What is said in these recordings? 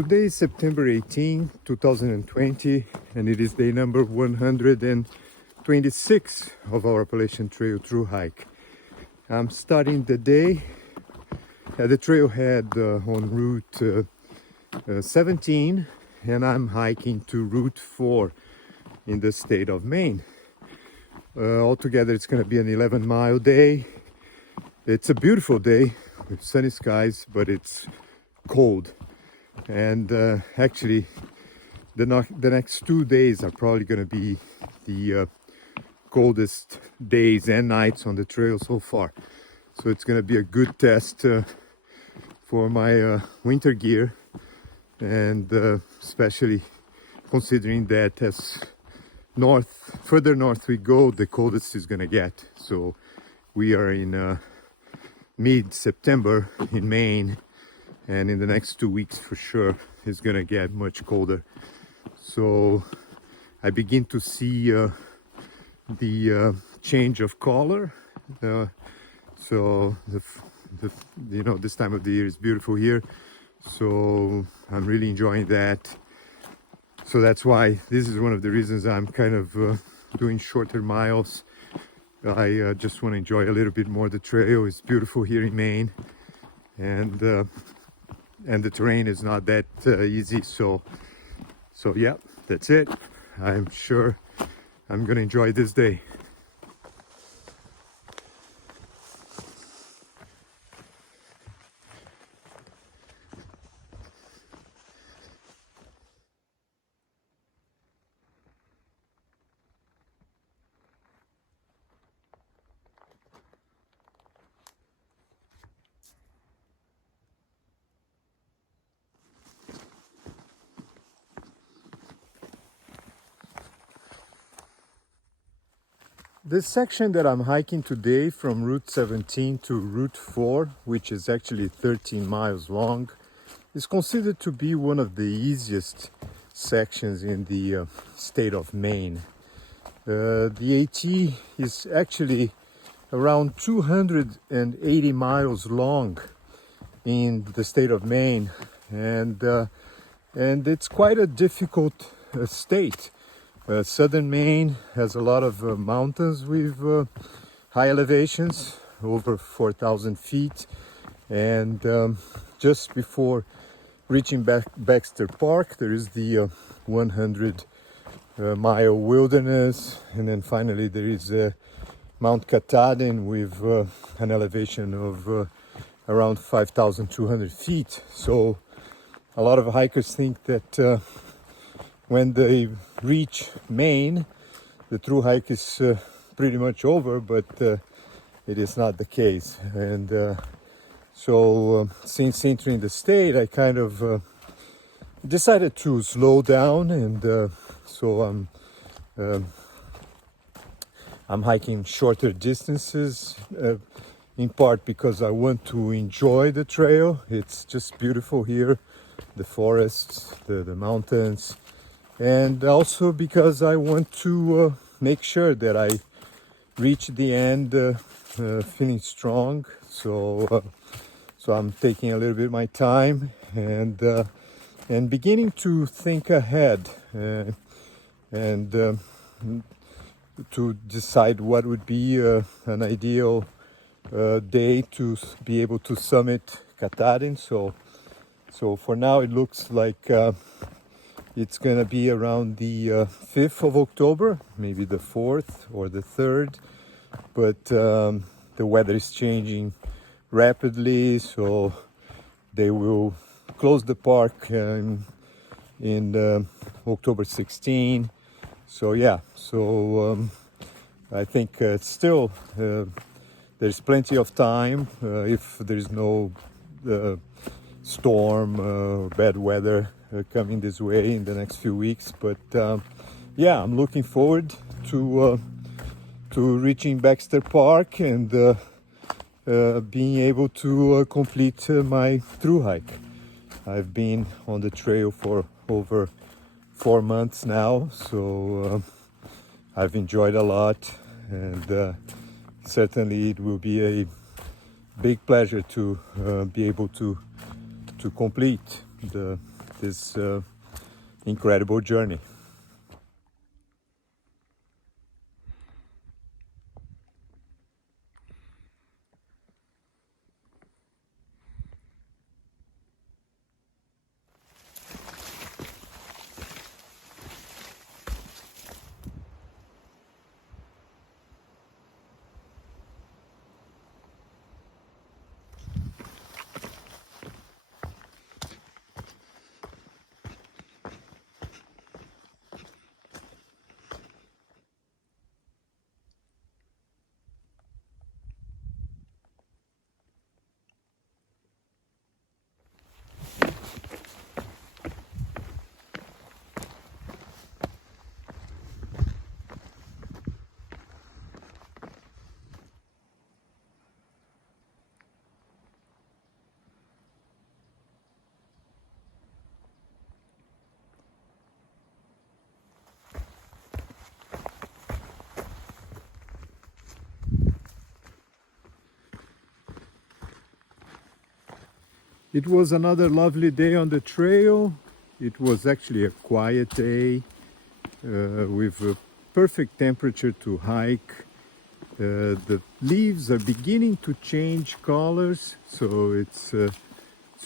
Today is September 18, 2020, and it is day number 126 of our Appalachian Trail Thru-Hike. I'm starting the day at the trailhead on Route 17, and I'm hiking to Route 4 in the state of Maine. Altogether, it's going to be an 11-mile day. It's a beautiful day with sunny skies, but it's cold. And actually, the next 2 days are probably going to be the coldest days and nights on the trail so far. So it's going to be a good test for my winter gear, and especially considering that as further north we go, the coldest is going to get. So we are in mid-September in Maine, and in the next 2 weeks for sure it's gonna get much colder. So I begin to see the change of color. So this time of the year is beautiful here, so I'm really enjoying that. So that's why this is one of the reasons I'm kind of doing shorter miles. I just want to enjoy a little bit more the trail. It's beautiful here in Maine, and the terrain is not that easy. So yeah, that's it. I'm sure I'm gonna enjoy this day. This section that I'm hiking today from Route 17 to Route 4, which is actually 13 miles long, is considered to be one of the easiest sections in the state of Maine. The AT is actually around 280 miles long in the state of Maine, and it's quite a difficult state. Southern Maine has a lot of mountains with high elevations, over 4,000 feet, and just before reaching Baxter Park, there is the 100-mile wilderness, and then finally there is Mount Katahdin with an elevation of around 5,200 feet. So a lot of hikers think that when they reach Maine, the Thru-Hike is pretty much over, but it is not the case. And so since entering the state, I kind of decided to slow down, and so I'm hiking shorter distances, in part because I want to enjoy the trail. It's just beautiful here, the forests, the mountains, and also because I want to make sure that I reach the end feeling strong. So I'm taking a little bit of my time and beginning to think ahead and to decide what would be an ideal day to be able to summit Katahdin. So for now it looks like it's gonna be around the 5th of October, maybe the 4th or the 3rd, but the weather is changing rapidly, so they will close the park in October 16. So yeah, I think still there's plenty of time if there's no storm or bad weather coming this way in the next few weeks. But yeah, I'm looking forward to reaching Baxter Park and being able to complete my Thru-Hike. I've been on the trail for over 4 months now, so I've enjoyed a lot, and certainly it will be a big pleasure to be able to complete this incredible journey. It was another lovely day on the trail. It was actually a quiet day with a perfect temperature to hike. The leaves are beginning to change colors, so it's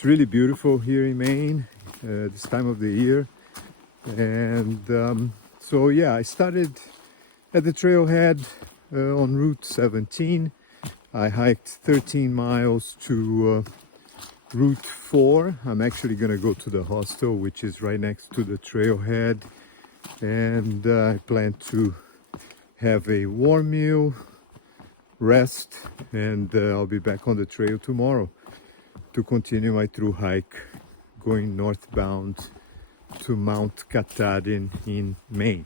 really beautiful here in Maine this time of the year. And so yeah, I started at the trailhead on Route 17. I hiked 13 miles to Route 4. I'm actually gonna go to the hostel, which is right next to the trailhead, and I plan to have a warm meal, rest, and I'll be back on the trail tomorrow to continue my through hike going northbound to Mount Katahdin in Maine.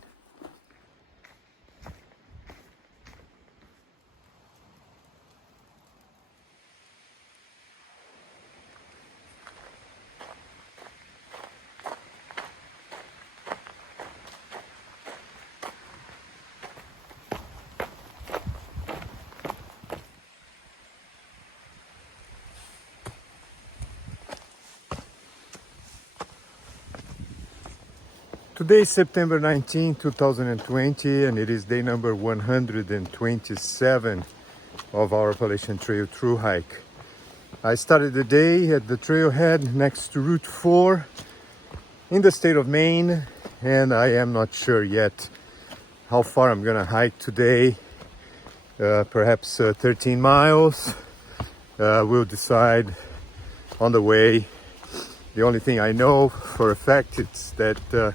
Today is September 19, 2020, and it is day number 127 of our Appalachian Trail Thru-Hike. I started the day at the trailhead next to Route 4 in the state of Maine, and I am not sure yet how far I'm gonna hike today. Perhaps 13 miles. We'll decide on the way. The only thing I know for a fact is that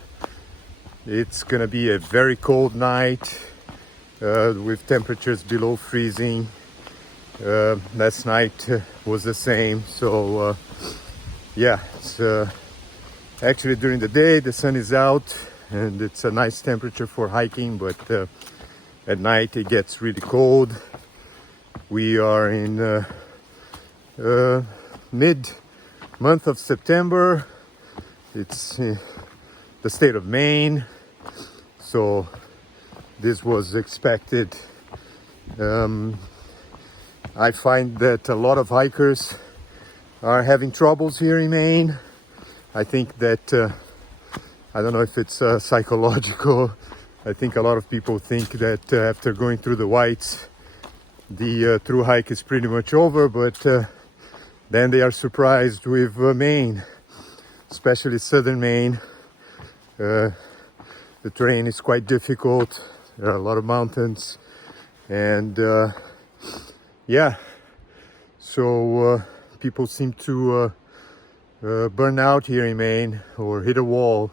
it's gonna be a very cold night with temperatures below freezing. Last night was the same, so yeah, it's actually during the day the sun is out and it's a nice temperature for hiking, but at night it gets really cold. We are in mid month of September. It's the state of Maine, so this was expected. I find that a lot of hikers are having troubles here in Maine. I think that I don't know if it's psychological. I think a lot of people think that after going through the Whites, the through hike is pretty much over, but then they are surprised with Maine, especially southern Maine. The terrain is quite difficult. There are a lot of mountains, and yeah, so people seem to burn out here in Maine or hit a wall,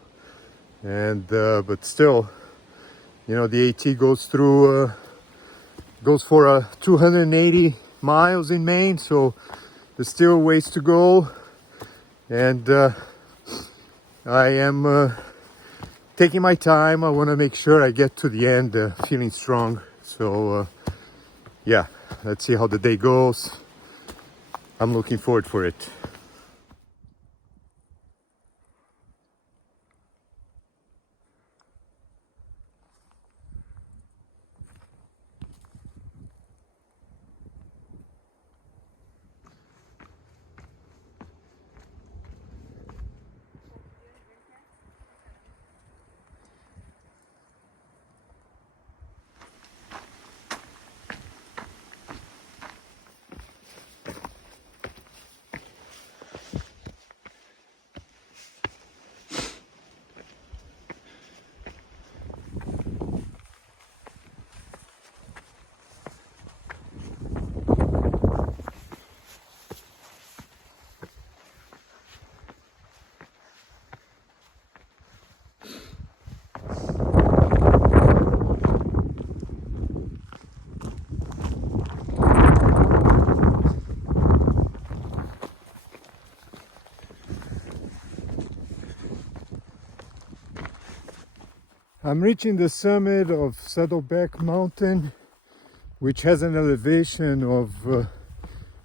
and but still, you know, the AT goes through goes for 280 miles in Maine, so there's still ways to go, and I am taking my time. I want to make sure I get to the end feeling strong. So yeah, let's see how the day goes. I'm looking forward for it. I'm reaching the summit of Saddleback Mountain, which has an elevation of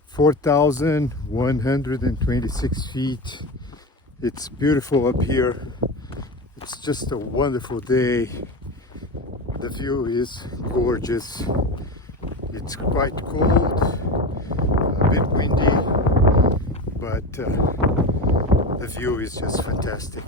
4,126 feet. It's beautiful up here. It's just a wonderful day. The view is gorgeous. It's quite cold, a bit windy, but the view is just fantastic.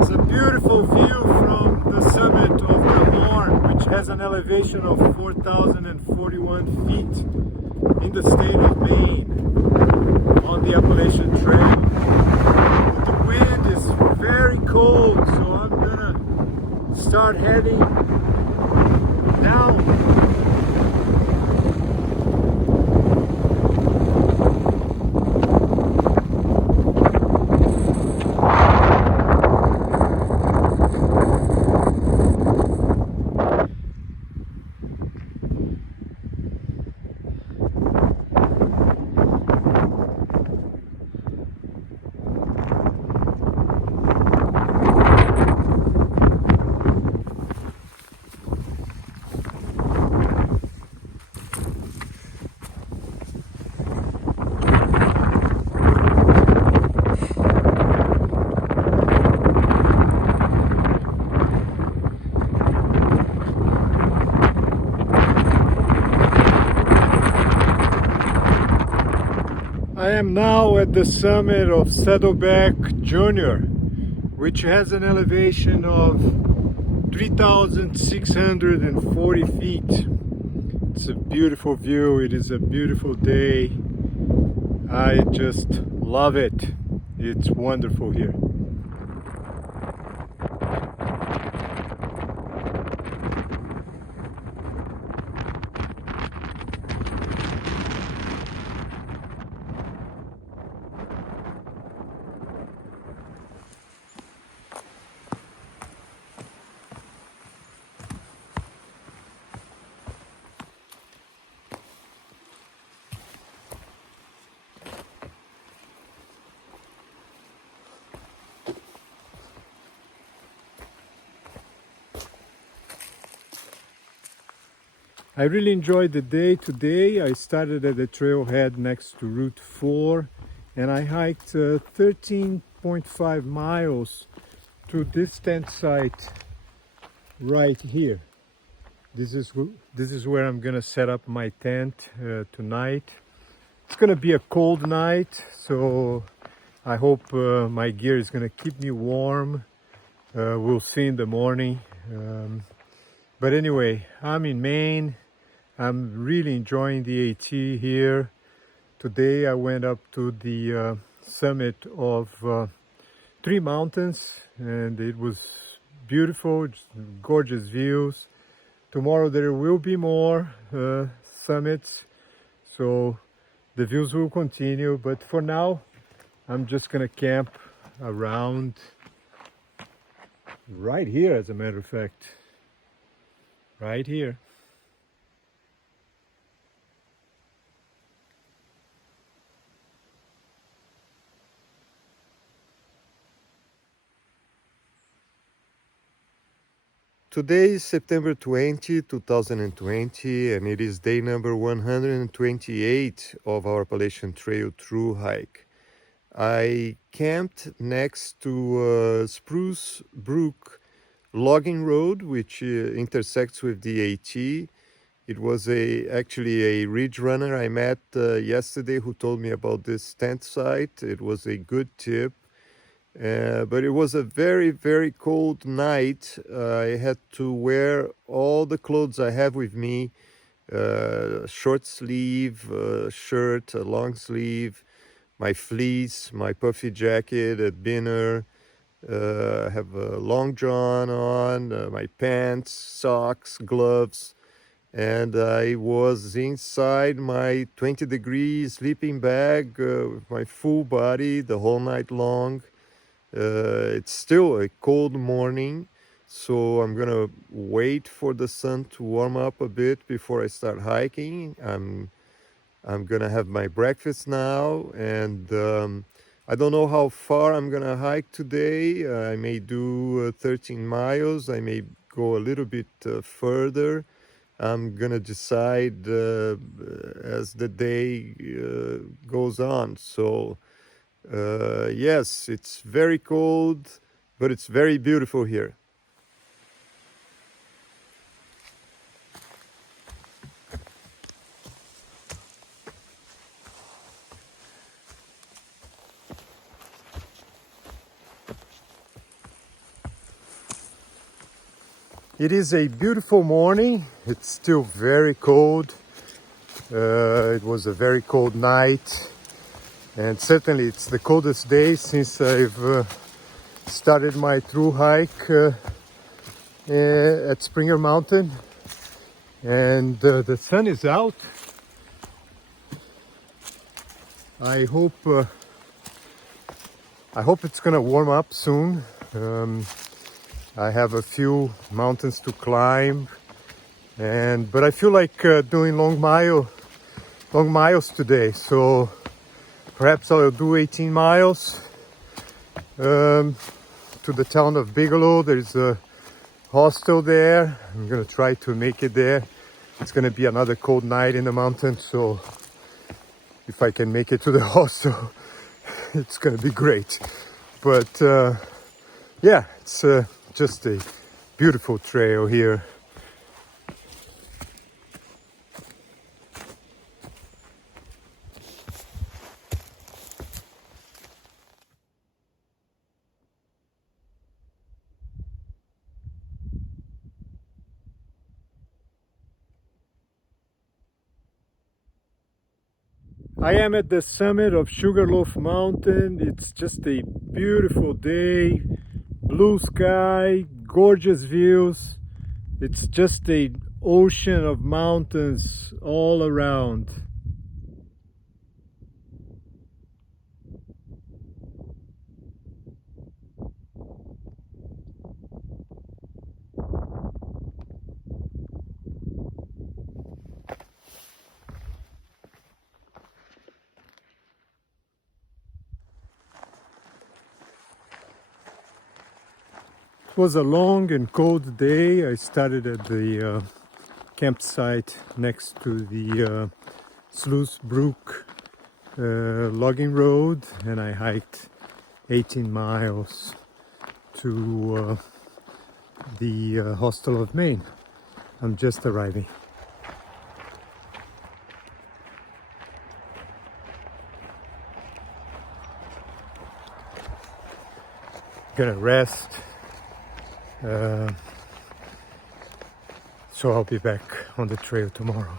It's a beautiful view from the summit of the Horn, which has an elevation of 4,041 feet in the state of Maine on the Appalachian Trail. But the wind is very cold, so I'm gonna start heading down. I am now at the summit of Saddleback Junior, which has an elevation of 3,640 feet. It's a beautiful view. It is a beautiful day. I just love it. It's wonderful here. I really enjoyed the day today. I started at the trailhead next to Route 4 and I hiked 13.5 miles to this tent site right here. This is where I'm gonna set up my tent tonight. It's gonna be a cold night, so I hope my gear is gonna keep me warm. We'll see in the morning. But anyway, I'm in Maine. I'm really enjoying the AT here. Today I went up to the summit of 3 mountains and it was beautiful, gorgeous views. Tomorrow there will be more summits, so the views will continue, but for now I'm just gonna camp around right here, as a matter of fact, right here. Today is September 20, 2020, and it is day number 128 of our Appalachian Trail Thru-Hike. I camped next to Spruce Brook logging road, which intersects with the AT. It was actually a ridge runner I met yesterday who told me about this tent site. It was a good tip. But it was a very, very cold night. I had to wear all the clothes I have with me, short sleeve shirt, a long sleeve, my fleece, my puffy jacket, a binner, I have a long john on, my pants, socks, gloves, and I was inside my 20-degree sleeping bag with my full body the whole night long. It's still a cold morning, so I'm gonna wait for the sun to warm up a bit before I start hiking. I'm gonna have my breakfast now, and I don't know how far I'm gonna hike today. I may do 13 miles. I may go a little bit further. I'm gonna decide as the day goes on. So yes, it's very cold, but it's very beautiful here. It is a beautiful morning. It's still very cold. It was a very cold night, and certainly it's the coldest day since I've started my Thru-Hike at Springer Mountain, and the sun is out. I hope it's gonna warm up soon. I have a few mountains to climb, but I feel like doing long miles today. So perhaps I'll do 18 miles to the town of Bigelow. There's a hostel there. I'm gonna try to make it there. It's gonna be another cold night in the mountains, so if I can make it to the hostel, it's gonna be great. But yeah, it's just a beautiful trail here. I am at the summit of Sugarloaf Mountain. It's just a beautiful day, blue sky, gorgeous views. It's just an ocean of mountains all around. It was a long and cold day. I started at the campsite next to the Sluice Brook logging road, and I hiked 18 miles to the Hostel of Maine. I'm just arriving. Gonna rest. So I'll be back on the trail tomorrow.